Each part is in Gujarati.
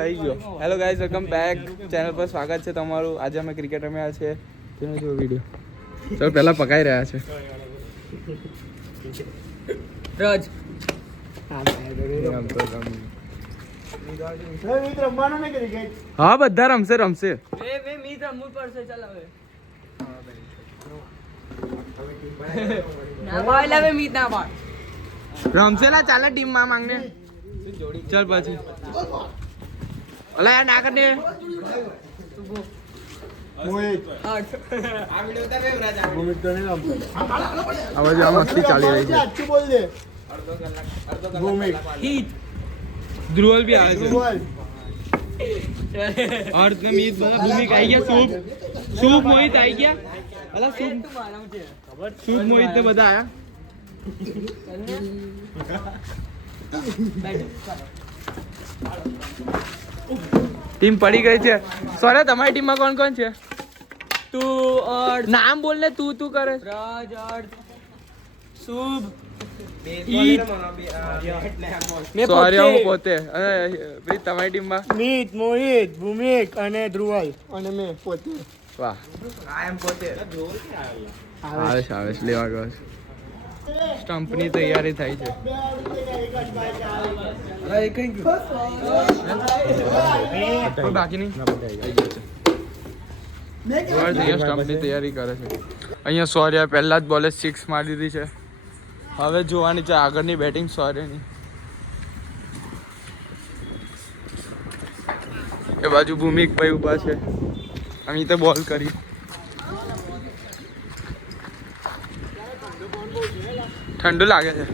આવી ગયો. Hello guys, welcome back channel પર સ્વાગત છે તમારું. આજે અમે ક્રિકેટ રમ્યા છે તેનો જો વિડીયો. ચાલો પહેલા પકાઈ રહ્યા છે રજ. હા બધા રમશે રમશે. રમશેલા ચાલે ટીમ માં માંગને ચાલ પછી અલા યાર ના કર દે. આવાજ આ મસ્તી ચાલી રહી છે. ધ્રુવલ भी आया है और मीत बना भूमिक आई गया. सूप मोहित आई गया. अला सूप मोहित ने બધા આયા. ટીમ પડી ગઈ છે. સોરે તમારી ટીમમાં કોણ કોણ છે? તું और નામ બોલ ને. તું કરે રાજ और શુભ સોરી હું પોતે. ભાઈ તમારી ટીમમાં મીત, મોહિત, ભૂમિક અને ધ્રુવલ અને મેં પોતે. વાહ આઈ એમ પોતે. આવે લેવા ગયો છે. સ્ટમ્પની તૈયારી થાય છે. કોઈ બાકી નહીં. સ્ટમ્પની તૈયારી કરે છે. અહીંયા સોર્યા પહેલા જ બોલે 6 મારી દીધી છે. હવે જોવાની છે આગળની બેટિંગ સોર્યાની. એ બાજુ ભૂમિક ભાઈ ઊભા છે. અમે તો બોલ કરી. ઠંડુ લાગે છે.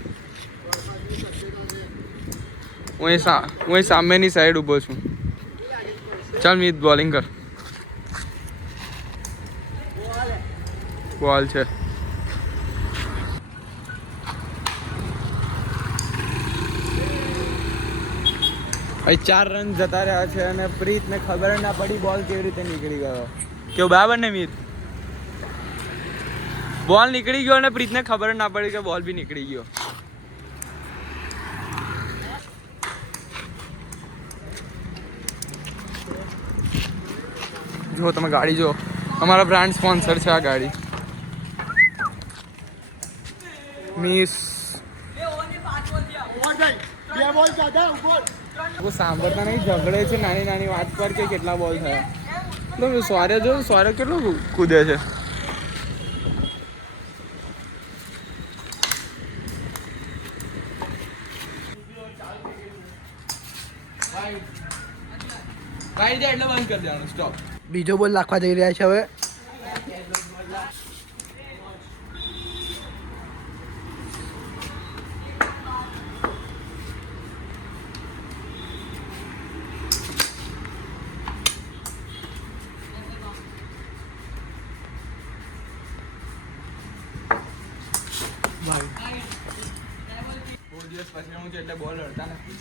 હું સામેની સાઈડ ઊભો છું. ચાલ મીત બોલિંગ કર. બોલ છે. અહીં 4 રન જતા રહ્યા છે અને પ્રીતને ખબર ના પડી બોલ કેવી રીતે નીકળી ગયો. કેવું બરાબર ને મીત? બોલ નીકળી ગયો અને પ્રીતને ખબર ના પડી કે બોલ બી નીકળી ગયો. જો તમે ગાડી જો, અમારા બ્રાન્ડ સ્પોન્સર છે આ ગાડી. મિસ સાંભળતા નહીં, ઝઘડે છે નાની નાની વાત પર કે કેટલા બોલ થયા. સોરે જો સોરે કેટલું કૂદે છે. એટલે બંધ કરી દેવાનું. સ્ટોપ. બીજો બોલ નાખવા જઈ રહ્યા છે હવે. બહુ દિવસ પછી હું એટલે બોલ હડતા નથી.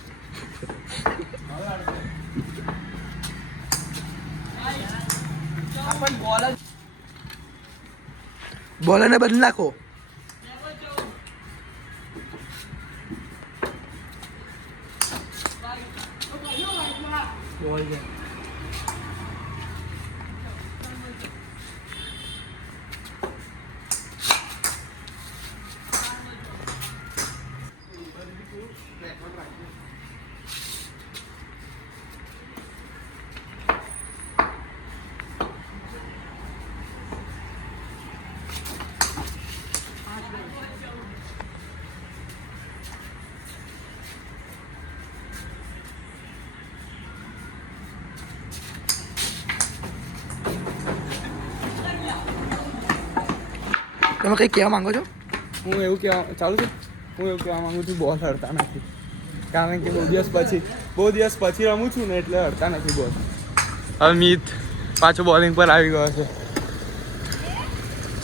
બોલરને બદલી નાખો. બોલ છે. તમે કંઈ કહેવા માંગો છો? હું એવું કહેવા ચાલુ છું. હું એવું કહેવા માંગુ છું બોલ હડતા નથી. કારણ કે બહુ દિવસ પછી રમું છું ને એટલે હડતા નથી બોલ. હવે મીત પાછો બોલિંગ પર આવી ગયો છે.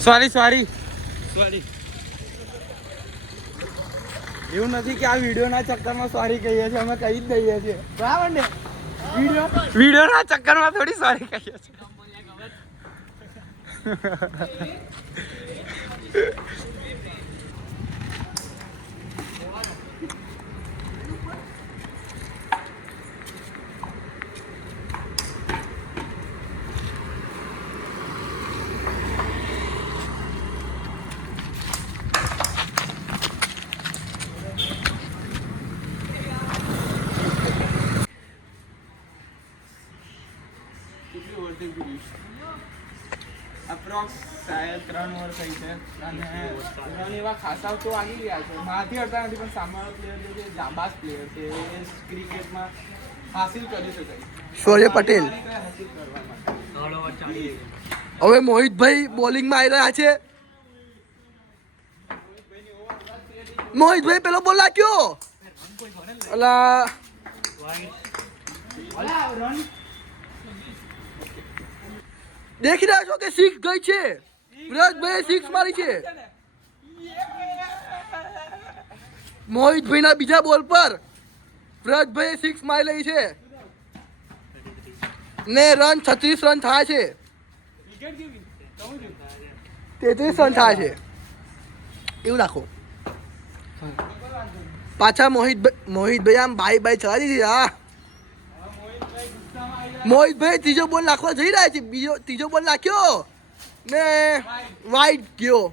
સોરી એવું નથી કે આ વિડીયોના ચક્કરમાં સોરી કહીએ છીએ. અમે કહી જ દઈએ છીએ બરાબર ને. વિડીયોના ચક્કરમાં થોડી સોરી કહીએ છીએ. થઈ ગઈ અપ્રોક્સ 3 ઓવર થઈ છે અને રન એવા ખાસા તો આવી ગયા છે મારાથી અડતા નથી પણ સામેવાળો પ્લેયર જે જાબાઝ પ્લેયર છે એ ક્રિકેટમાં હાસિલ કરી શકાય સૂર્ય પટેલ હાસિલ કરવા માટે હવે મોહિતભાઈ બોલિંગમાં આવી રહ્યા છે મોહિતભાઈ પેલો બોલ નાખ્યો અલા રન દેખી રહ્યા છો કે સિક્સ ગઈ છે વિરાજભાઈ સિક્સ મારી છે મોહિતભાઈ ના બીજા બોલ પર વિરાજભાઈ સિક્સ મારી લઈ છે ને રન 36 રન થાય છે 33 રન થાય છે એવું રાખો પાછા મોહિતભાઈ આમ બાય ચલાવી દીધી હા મોહિતભાઈ ત્રીજો બોલ નાખવા જઈ રહ્યા છે ત્રીજો બોલ નાખ્યો ને વાઇડ ગયો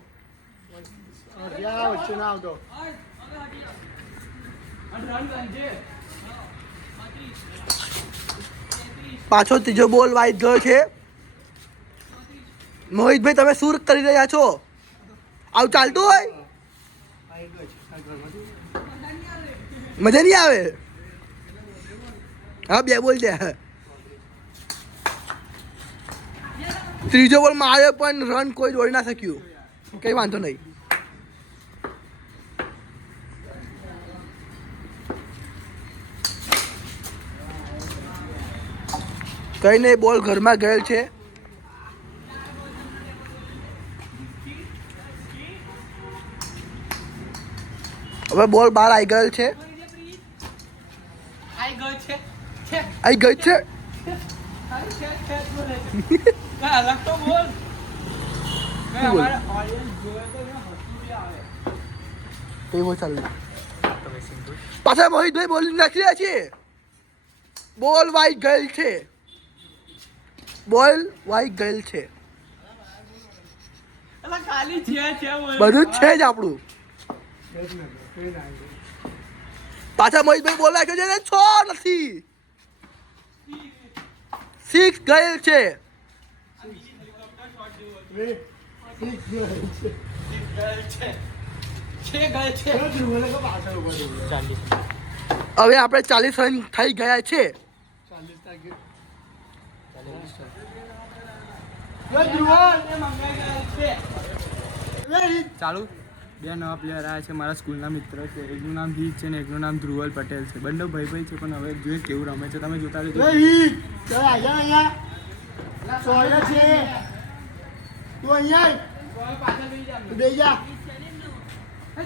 પાછો ત્રીજો બોલ વાઇડ ગયો છે મોહિતભાઈ તમે શું કરી રહ્યા છો આવું ચાલતું હોય મજા નહીં આવે હા બે બોલ દે ત્રીજો બોલ માર્યો પણ રન કોઈ દોડી ના શક્યું કઈ વાંધો નહીં કઈ નહીં બોલ ઘરમાં ગયેલ છે હવે બોલ બહાર આવી ગયેલ છે આવી ગઈ છે પાછા મોહિતભાઈ બોલિંગ નાખી રહ્યા છે બોલ વાઈટ ગયેલ છે બોલ વાઈટ ગયેલ છે બધું જ છે જ આપણું પાછા મોહિતભાઈ બોલ નાખ્યો છે ને 6 નથી 6 ગયેલ છે હવે આપણે 40 રન થઈ ગયા છે ચાલુ બે નવા પ્લેયર આવ્યા છે મારા સ્કૂલના મિત્ર છે એકનું નામ જીત છે ને એકનું નામ ધ્રુવલ પટેલ છે બંને ભાઈ છે પણ હવે જોઈએ કેવું રમે છે તમે જોતા રહેજો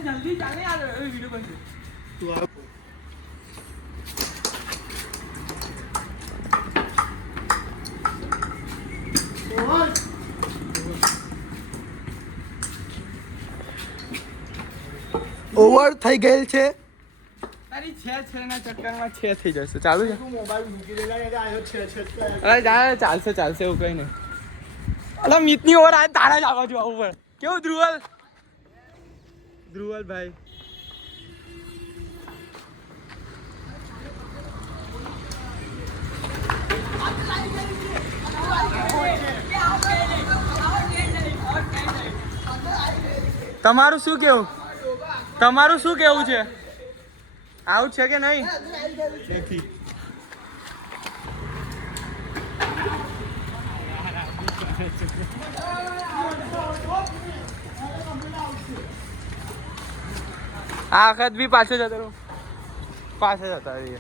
જલ્દી ચાલે યાર વિડિયો બનશે ઓવર થઈ ગયેલ છે તારી છે ના ચક્કરમાં છે થઈ જશે ચાલુ છે અરે ચાલશે એવું કઈ નહીં અલા મિતની ઓવર આ તારા જ આવવા જો ઉપર કેવું ધ્રુવલ ભાઈ તમારું શું કેવું છે આઉટ છે કે નહીં આ વખત બી પાછો જતા રહીએ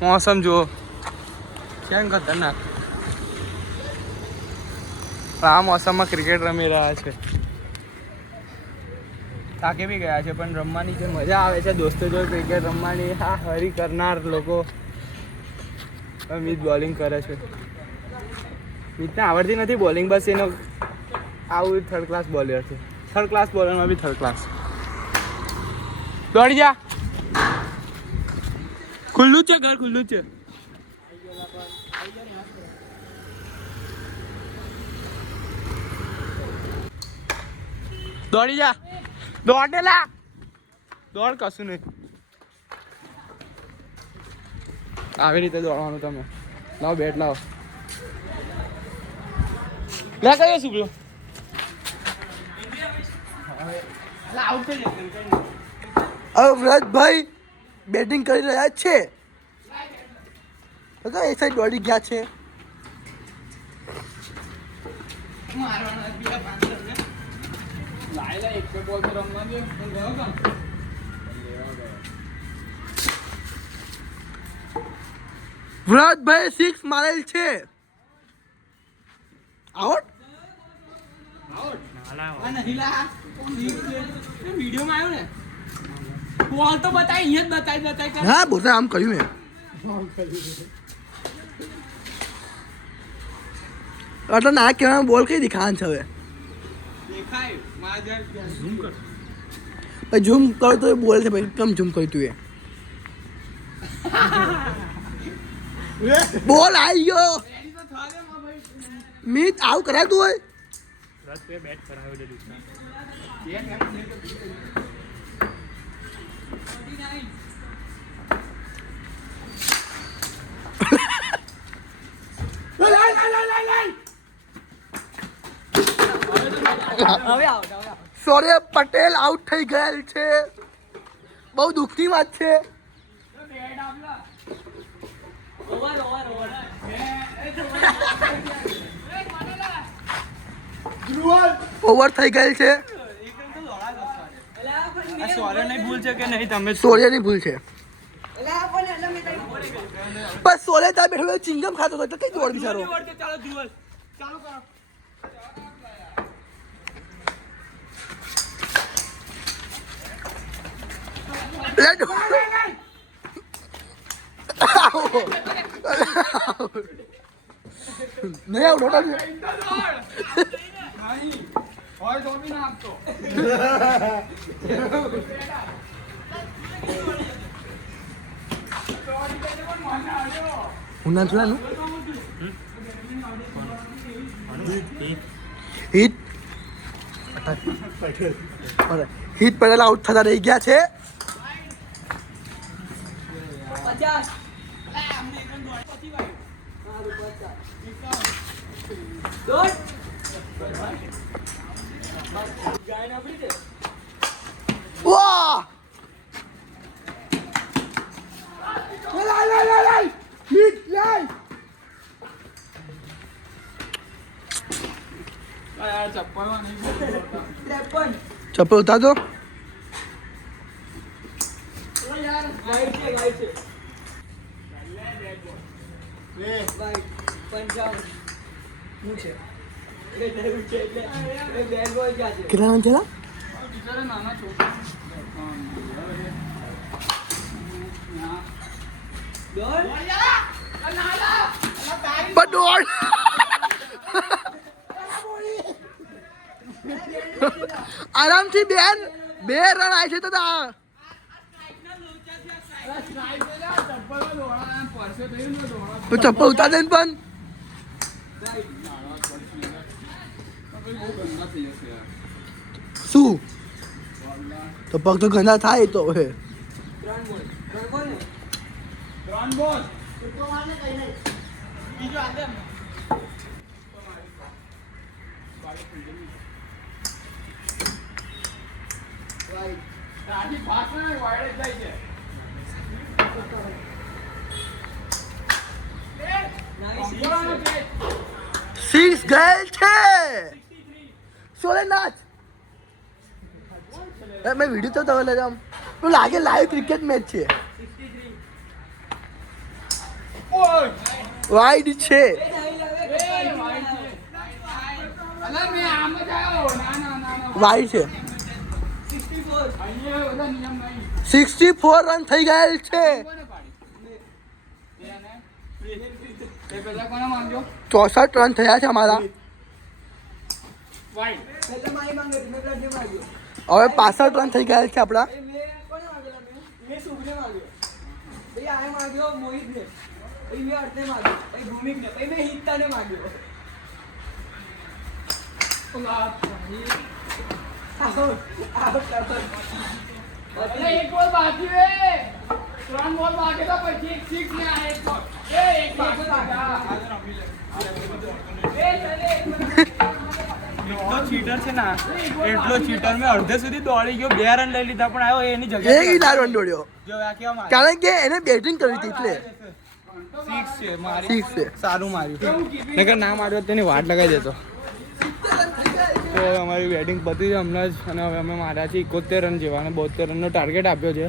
મોસમ જુઓ કેમ ખતરનાક આ મોસમમાં ક્રિકેટ રમી રહ્યા છે થાકી બી ગયા છે પણ રમવાની જે મજા આવે છે દોસ્તો જોડે ક્રિકેટ રમવાની હા હરી કરનાર લોકો મિત બોલિંગ કરે છે મિતને આવડતી નથી બોલિંગ બસ એનો આવું થર્ડ ક્લાસ બોલર છે થર્ડ ક્લાસ બોલરમાં બી થર્ડ ક્લાસ દોડી જા ખુલ્લું છે ઘર ખુલ્લું છે દોડી જા દોડેલા દોડ કશું નહીં આવી રીતે દોડવાનું તમે લાવો બેટ લાવો લે કયો શુભ્રો હવે વ્રતભાઈ બેટિંગ કરી રહ્યા છે તો એ સાઈડ દોડી ગયા છે. વ્રતભાઈ 6 મારેલ છે. આઉટ. બોલ તો બતાય અહીંયા જ બતાય હા બોલતા આમ કર્યું મેં. એટલે ના કહેવામાં બોલ કઈ દેખાણ છે હવે ઝૂમ કરો તો બોલ છે ભાઈ કમ ઝૂમ કર્યું તું એ બોલ આવી ગયો મીત આવું કરાતું હોય સૌરભ પટેલ આઉટ થઈ ગયેલ છે. બહુ દુઃખની વાત છે. ઓવર થઈ ગયેલ છે. સૌર્યની ભૂલ છે કે નહીં તમે સૌર્યની ભૂલ છે. પણ સૌર્ય ત્યાં બેઠો ચિંગમ ખાતો હતો એટલે કઈ દોડ બિચારો. ચાલો ધ્રુવલ ચાલુ કરો નહીં આવું હોય તો બી ના આપતો હું નામ છોડાનું હિત હિત પટેલ આઉટ થતા રહી ગયા છે. વાહ ચપ્પલ ઉતાર દો. કેટલા રન થયા? દોડ આરામથી બેન 2 રન આવે છે તો ચપ્પલ ઉતાર દે પણ શું તો પગ તો ગંદા થાય તો હવે સિક્સ ગયેલ છે. સોલે નાચ મેં વિડીયો તો તમે લેજો આમ લાગે લાઈવ ક્રિકેટ મેચ છે. વાઈડ છે. વાઈડ છે. 64 રન થઈ ગયેલ છે. 64 રન થયા છે અમારા. હવે 65 રન થઈ ગયા છે આપણા. એક બોલ બાકી હે 3 બોલ બાકી તો પછી 6 ને આ એક બોલ એ એક બાકી ચીટર છે ને એટલો ચીટર મેં અડધે સુધી દોડી ગયો 2 રન લઈ લીધા પણ આવ્યો એની જગ્યાએ એ ના રન દોડ્યો જો આ કેવા મારે કારણ કે એને બેટિંગ કરી હતી એટલે 6 છે મારી 6 છે સારું માર્યું નકર ના માર્યો તેની વાટ લગાવી દેતો તો હવે અમારી બેટિંગ પતી છે હમણાં જ અને હવે અમે માર્યા છે 71 રન જેવા અને 72 રનનો ટાર્ગેટ આપ્યો છે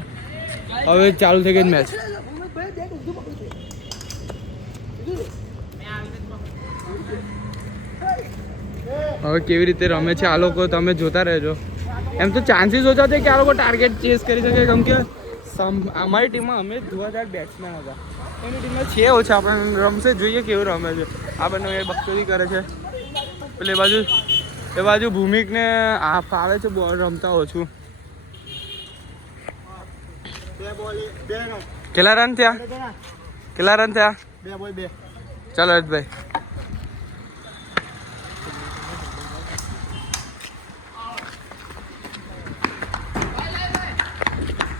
હવે ચાલુ થઈ ગઈ મેચ હવે કેવી રીતે રમે છે આ લોકો તમે જોતા રહેજો એમ તો ચાન્સીસ ઓછા છે કે આ લોકો ટાર્ગેટ ચેસ કરી શકે કેમ કે અમારી ટીમમાં અમે ધુઆધાર બેટ્સમેન હતા એની ટીમમાં છે ઓછા આપણે રમશે જોઈએ કેવું રમે છે આ બંને એ બકચોદી કરે છે એટલે એ બાજુ ભૂમિકને આ ફાવે છે બોલ રમતા ઓછું કેટલા રન થયા 2 બોલ 2 ચાલો હર્ષભાઈ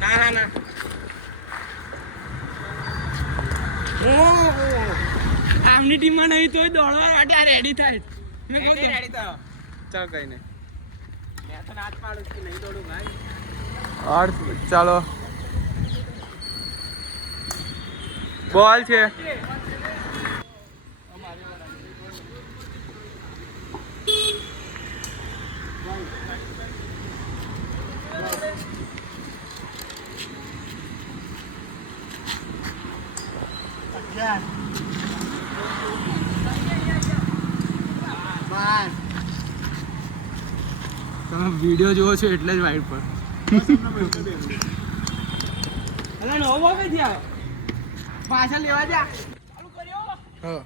ના આમની ટીમમાં નહીં તો દોડવા માટે આ રેડી થાય મેં કહું રેડી થયો ચાલ કઈ નહીં મેં તો નાચ પાડું કે નહીં દોડું ભાઈ और ચાલો બોલ છે તમે વિડીયો જુઓ છો એટલે જ વાઈટ પર અલા નો બોલ કઈ થયા પાછા લેવા જા ચાલુ કર્યો હા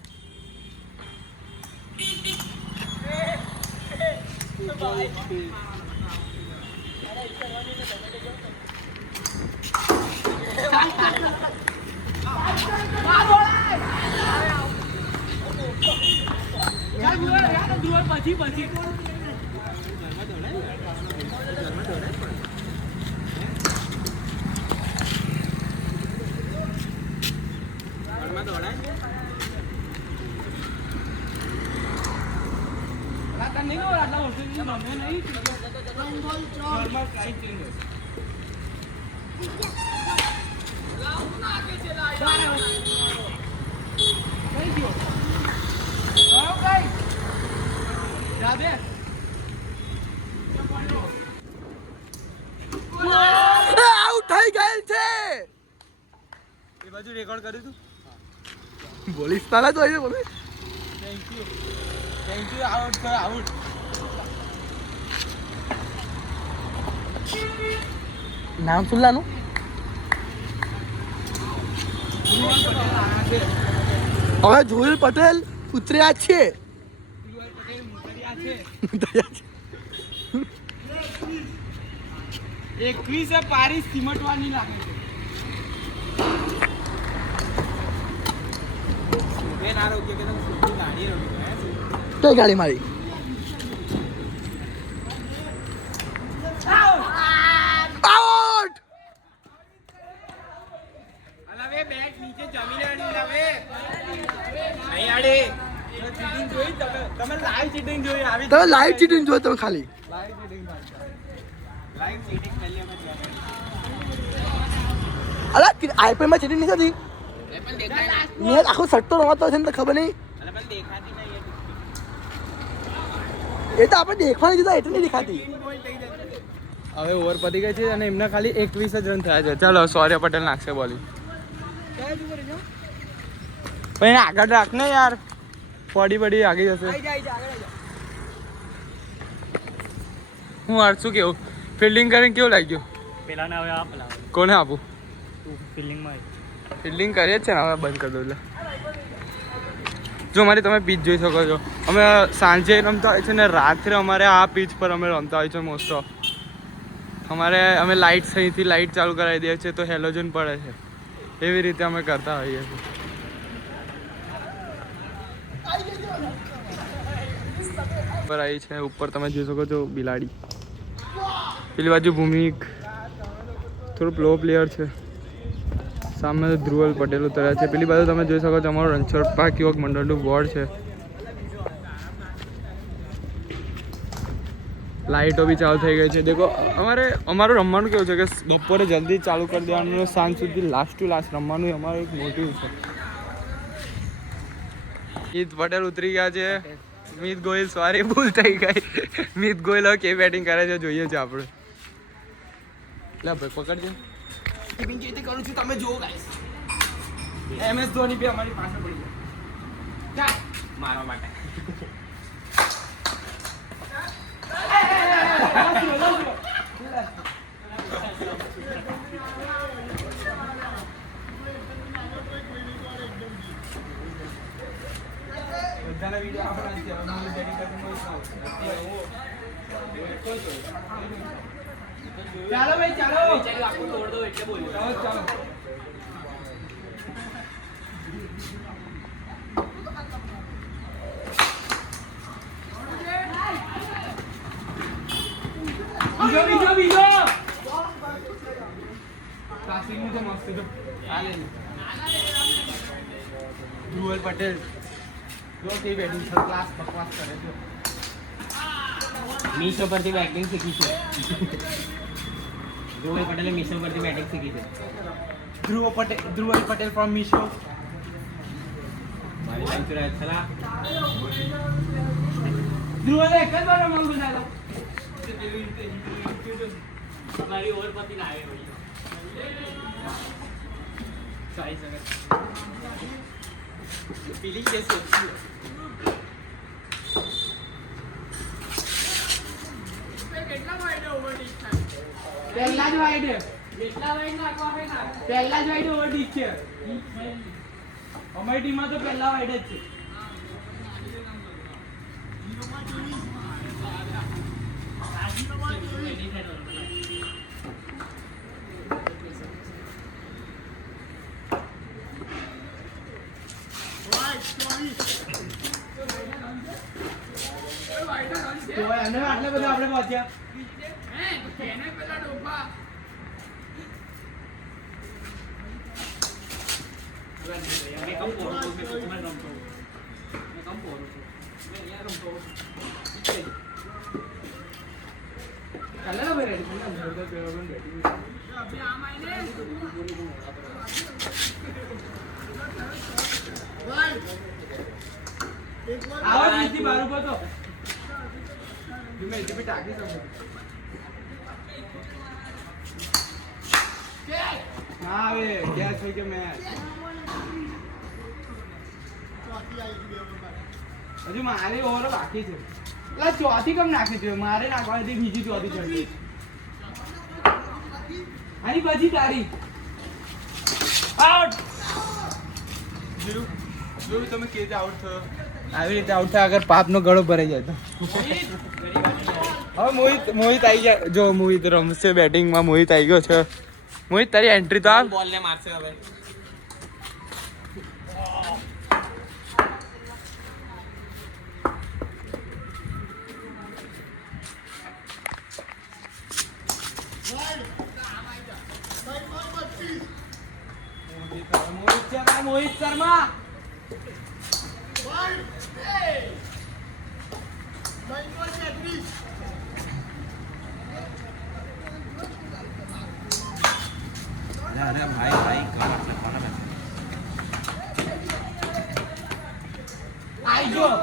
પછી આઉટ થઈ ગયેલ છે એ બાજુ રેકોર્ડ કર્યું તું બોલીસ તાલા તો આવી બોલે thank you out sir out નામ સુલ્લાનું હવે જોયેલ પટેલ ઉતર્યા છે 21 પારી સિમટવાની લાગે છે એ ના રોકે કે તમે ગાડી રોકી કઈ ગાડી મારી આઉટ અલાવે બેટ નીચે જમીને અડી લાવે નહીં આડે ચીટિંગ જોઈ તમે લાઈવ ચીટિંગ જોઈ આવી તમે લાઈવ ચીટિંગ જો તમે ખાલી લાઈવ ચીટિંગ પહેલી અમે અલા આઈપીએલ માં ચીટિંગ નથી થતી મેં આખો સટ્ટો રમાતો છે ને તો ખબર નહીં અલા પણ દેખાતી નહીં એ તો આપણે દેખવાની દીધા એટલે નહીં દેખાતી હવે ઓવર પતી ગઈ છે અને એમના ખાલી 21 જ રન થયા છે ચાલો સૌર્ય પટેલ નાખશે બોલિંગ પણ એને આગળ રાખ ને યાર પડી આગળ જશે હું શું કેવું ફિલ્ડિંગ કરીને કેવું લાગ્યું પેલાને હવે આપ લાવ કોને આપું ફિલ્ડિંગમાં ફિલ્ડિંગ કરીએ જ છે ને હવે બંધ કરી દો એટલે જો અમારી તમે પીચ જોઈ શકો છો અમે સાંજે રમતા હોય છે ને રાત્રે અમારે આ પીચ પર અમે રમતા હોય છે મોસ્ટ ઓફ અમે લાઇટ્સ અહીંથી લાઇટ ચાલુ કરાવી દઈએ છીએ તો હેલોજન પડે છે એવી રીતે અમે કરતા હોઈએ છીએ ઉપર આવી છે ઉપર તમે જોઈ શકો છો બિલાડી પેલી બાજુ ભૂમિક થોડું પ્લો પ્લેયર છે સામે ધ્રુવલ પટેલ ઉતર્યા છે પેલી બાજુ તમે જોઈ શકો છો અમારું રણછોડ પાક યુવક મંડળનું બોર્ડ છે લાઇટો બી ચાલુ થઈ ગઈ છે. દેખો અમારું રમવાનું કેવું છે કે બપોરે જલ્દી ચાલુ કરી દેવાનું, સાંજ સુધી લાસ્ટ ટુ લાસ્ટ રમવાનું અમારું એક મોટિવ છે. મિત પટેલ ઉતરી ગયા છે. મિત ગોહિલ સોરી ભૂલ થઈ ગઈ. મિત ગોહિલ હવે કે બેટિંગ કરે છે જોઈએ છે આપણે. લે ભાઈ પકડજો. ટીપિંગ કેવી રીતે કરું છું તમે જુઓ ગાઈસ. MS ધોની બી અમારી પાસે પડી ગયા મારવા માટે. બધાના વિડિયો આપણા છે. અમારું ડેડિકેશન હોય ચાલો ભાઈ ચાલો આખું તોડ દો એટલે બોલો. ચાલો બીજો ક્લાસિક નું તો મસ્ત છે. હાલે ધ્રુવલ પટેલ જો કે બેટિંગ ફર્સ્ટ ક્લાસ બકવાસ કરે છે. મીશો પરથી બેટિંગ શીખી છે. ધ્રુવલ પટેલે મીશો પરથી બેટિંગ શીખી છે. ધ્રુવલ પટેલ ફ્રોમ મીશો. મારી લાઈન ચુરાય ચલા. ધ્રુવલ એક જ વાર માંગુ ચાલો. મારી ઓવર પરથી ના આવે ભાઈ. સાઈ સગત ફીલિંગ કેસ છે. પહેલા જ વાઈડ ઓવર ડીક છે. અમારી ટીમમાં તો પહેલા વાઈડ જ છે. તો એને આટલા બધા આપણે પહોંચ્યા. આવો નીચે બાર ઉપર તો મેં ઇતે ટાકી શકું. ના આવે ગેસ હોય કે મેચ હજુ મારે ઓવર બાકી છે. એટલે ચોથી કેમ નાખી છે? મારે નાખવા હતી બીજી ચોથી ચડી. આની પછી તારી આઉટ. જો તમે કેજ આઉટ થયો આવી રીતે આઉટ થાય અગર પાપનો ગળો ભરાઈ જાય તો. હવે મોહિત આવી ગયા. જો મોહિત રમશે બેટિંગમાં. મોહિત આવી ગયો છે. મોહિત તારી એન્ટ્રી તો આવ. બોલ ને મારશે હવે. મોહિત શર્મા અરે ભાઈ કવર આઈ ગયો.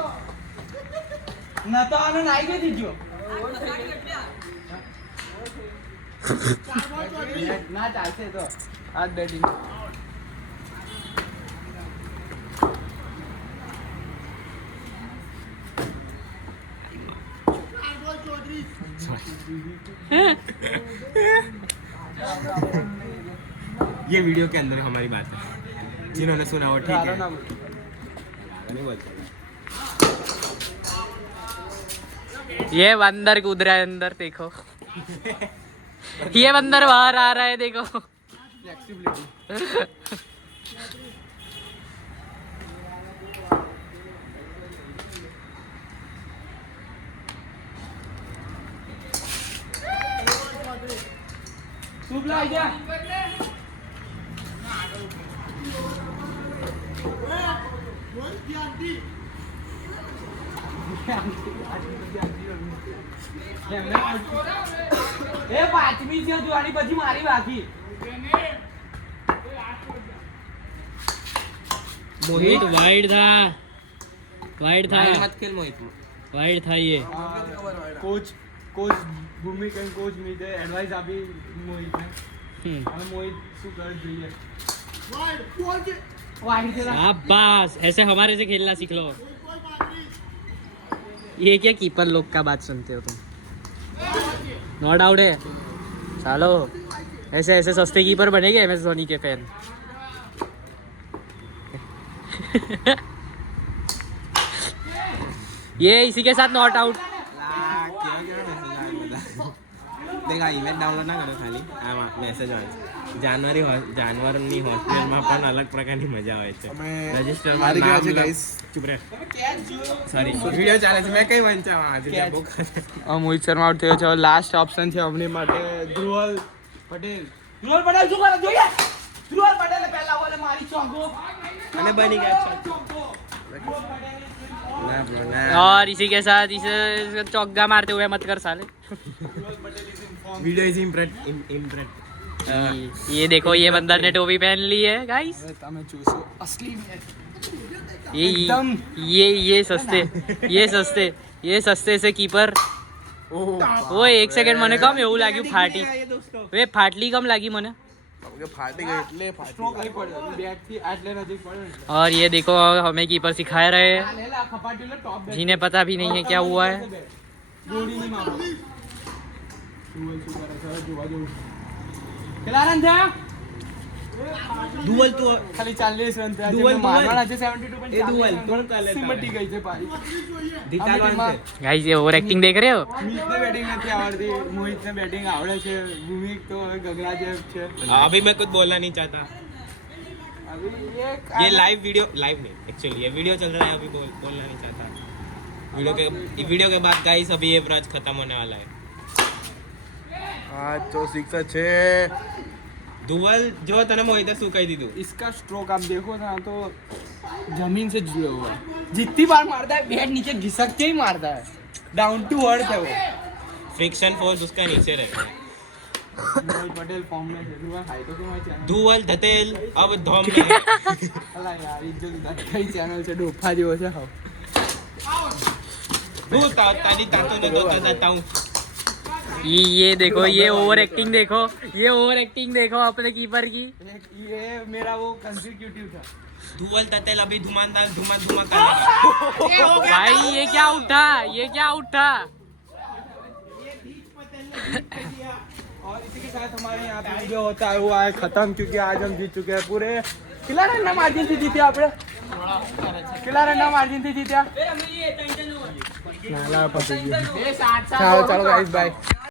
ન તો આનંદ આઈ ગયો દીજો. ના ચાલશે તો આ બેટિંગ. ये वीडियो के अंदर हमारी बात है. जिन्होंने सुना हो ठीक है. नहीं बोलते. ये बंदर कूद रहा है अंदर देखो. ये बंदर बाहर आ रहा है देखो. શુભલા આઈ જા. એ પાંચમી છે જોવાની પછી મારી બાકી मोहित वाइड था वाइड था मत खेल मोहित वाइड था ये કોચ ભૂમિક અને કોચ મીતે એડવાઇસ આપી મોહિતને અને મોહિત શું કરે જોઈએ शाबाश ऐसे हमारे से खेलना सीख लो ये क्या कीपर लोग का बात सुनते हो तुम नो डाउट है चलो ऐसे ऐसे सस्ते कीपर बनेंगे MS धोनी के फैन ये इसी के साथ नॉट आउट देखा इवेंट डाउनलोड ना करो खाली આ મેસેજ આવે છે જાનવરની હોસ્પિટલમાં પણ અલગ પ્રકારની મજા આવે છે રજિસ્ટરમાં હારી ગયા છે નામ guys. ચૂપ રહે સોરી વિડિયો ચાલે છે મેં કઈ વંચાવા આજે બહુ મોહિત શર્મા આઉટ થયો છે લાસ્ટ ઓપ્શન છે અમની માટે ધ્રુવલ પટેલ શું કરે જોઈએ ધ્રુવલ પટેલે પહેલા બોલે મારી ચોંકો અને બની ગયા છે ના બ્રો ના और इसी के साथ इसे चौका मारते हुए मत कर साले वीडियो इज इम्प्रेट ये देखो ये बंदर ने टोपी पहन ली है गाइस તમે જોશો અસલી एकदम ये सस्ते से कीपर वो एक सेकंड મને કમ એવું લાગ્યું ફાટી વે ફાટલી કમ લાગી મને કે ફાટી ગઈ એટલે સ્ટ્રોક નહીં પડ્યો બેટ થી આટલે નજીક પડ્યો ને और ये देखो हमें कीपर सिखा रहे हैं લેલા ખપાટી લે ટોપ બેટ जिन्हें पता भी नहीं है क्या हुआ है ગોળી ની મારો ધ્રુવલ શું કરે છે જોવા જેવું કેટલા રન થયા ડુઅલ તો ખાલી 40 રન થયા ડુઅલ, જેમને મારવાના છે 72 પણ એ ડુઅલ, કોણ કાલે સિમટી ગઈ છે પારી જીતાડવાનું છે गाइस ये ओवर एक्टिंग देख रहे हो મીતને બેટિંગ નથી આવડતી મોહિતને બેટિંગ આવડે છે ભૂમિક તો હવે ગગલા જેવ છે अभी मैं कुछ बोलना नहीं चाहता अभी ये लाइव नहीं एक्चुअली ये वीडियो चल रहा है अभी बोलना नहीं चाहता वीडियो के बाद गाइस अभी ये मैच खत्म होने वाला है આ તો સિક્સર છે धुवल जो तने मोहित શું કહી દીધું इसका स्ट्रोक आप देखो ना तो जमीन से जुड़ा हुआ है जितनी बार मारता है बैट नीचे घिसक के ही मारता है डाउन टू अर्थ है वो फ्रिक्शन फोर्स उसका नीचे रहता है मोहित पटेल फॉर्म में है दुआ हाई तो तुम्हारा चैनल धुवल धतेल अब धोम नहीं अला यार इज्जत उतार कई चैनल से डोफा जो है हाउ હું તારી તાતો ને તો તાતા હું ये देखो ये ओवर एक्टिंग देखो अपने कीपर की ये मेरा वो कंसेक्यूटिव था धुवल धतेल अभी धुमांदार धुमा कर भाई ये क्या उठा और इसी के साथ हमारे यहाँ पे वीडियो होता है हुआ है खत्म क्योंकि आज हम जीत चुके हैं पूरे किला रन मार्जिन से जीते आपने किला रन मार्जिन से जीत्या चलो गाइस बाय